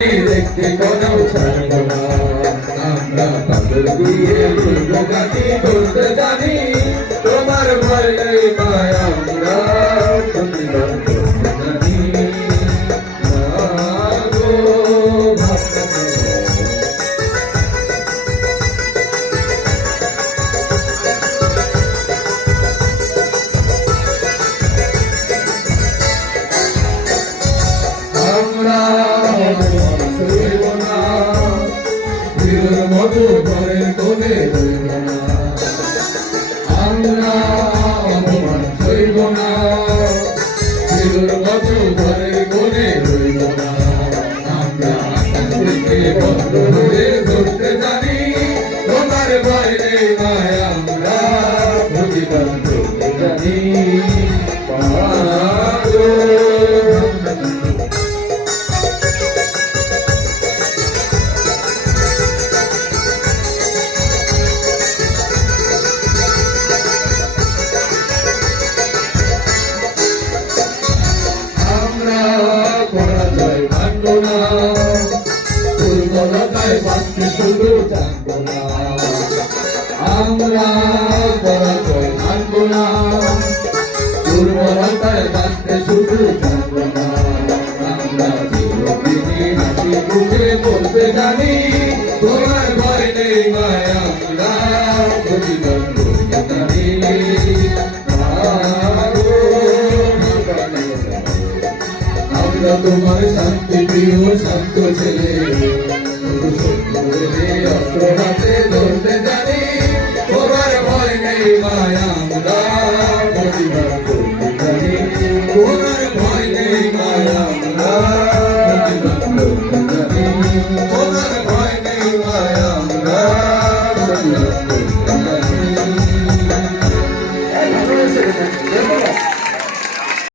দেখতে কোনো ছাড়বো না, আমরা পাগল দিয়ে গানি করতে জানি, তোমার ভয় নেই মায়া আমরা প্রতিবাদ করতে জানি না গো আমরা মতো ঘরে কোনে রইব না, আমরা অপমান সইব না, বিদুর মতো ঘরে কোনে রইব না, আমরা আকাশ থেকে বন্ধ হয়ে ঘুরতে জানি, তোমার ভয় নেই মায়া আমরা প্রতিবাদ করতে জানি। পরাজয় মানব না, দুর্বলতায় বাঁচতে শুধু জানব না, আমরা পরাজয় মানব না, দুর্বলতায় বাঁচতে শুধু জানব না, আমরা চিরদিনই হাসি মুখে বলতে জানি, তোমার ভয় নেই মায়া আমরা প্রতিবাদ করতে জানি। আমরা তোমার শান্তি প্রিয় শান্ত ছেলে, অস্ত্র হাতে ধরতে জানি, তোমার ভয় নেই মায়া আমরা প্রতিবাদ করতে জানি, তোমার ভয় নেই মায়া আমরা প্রতিবাদ করতে জানি, তোমার ভয় নেই মায়া আমরা প্রতিবাদ করতে জানি।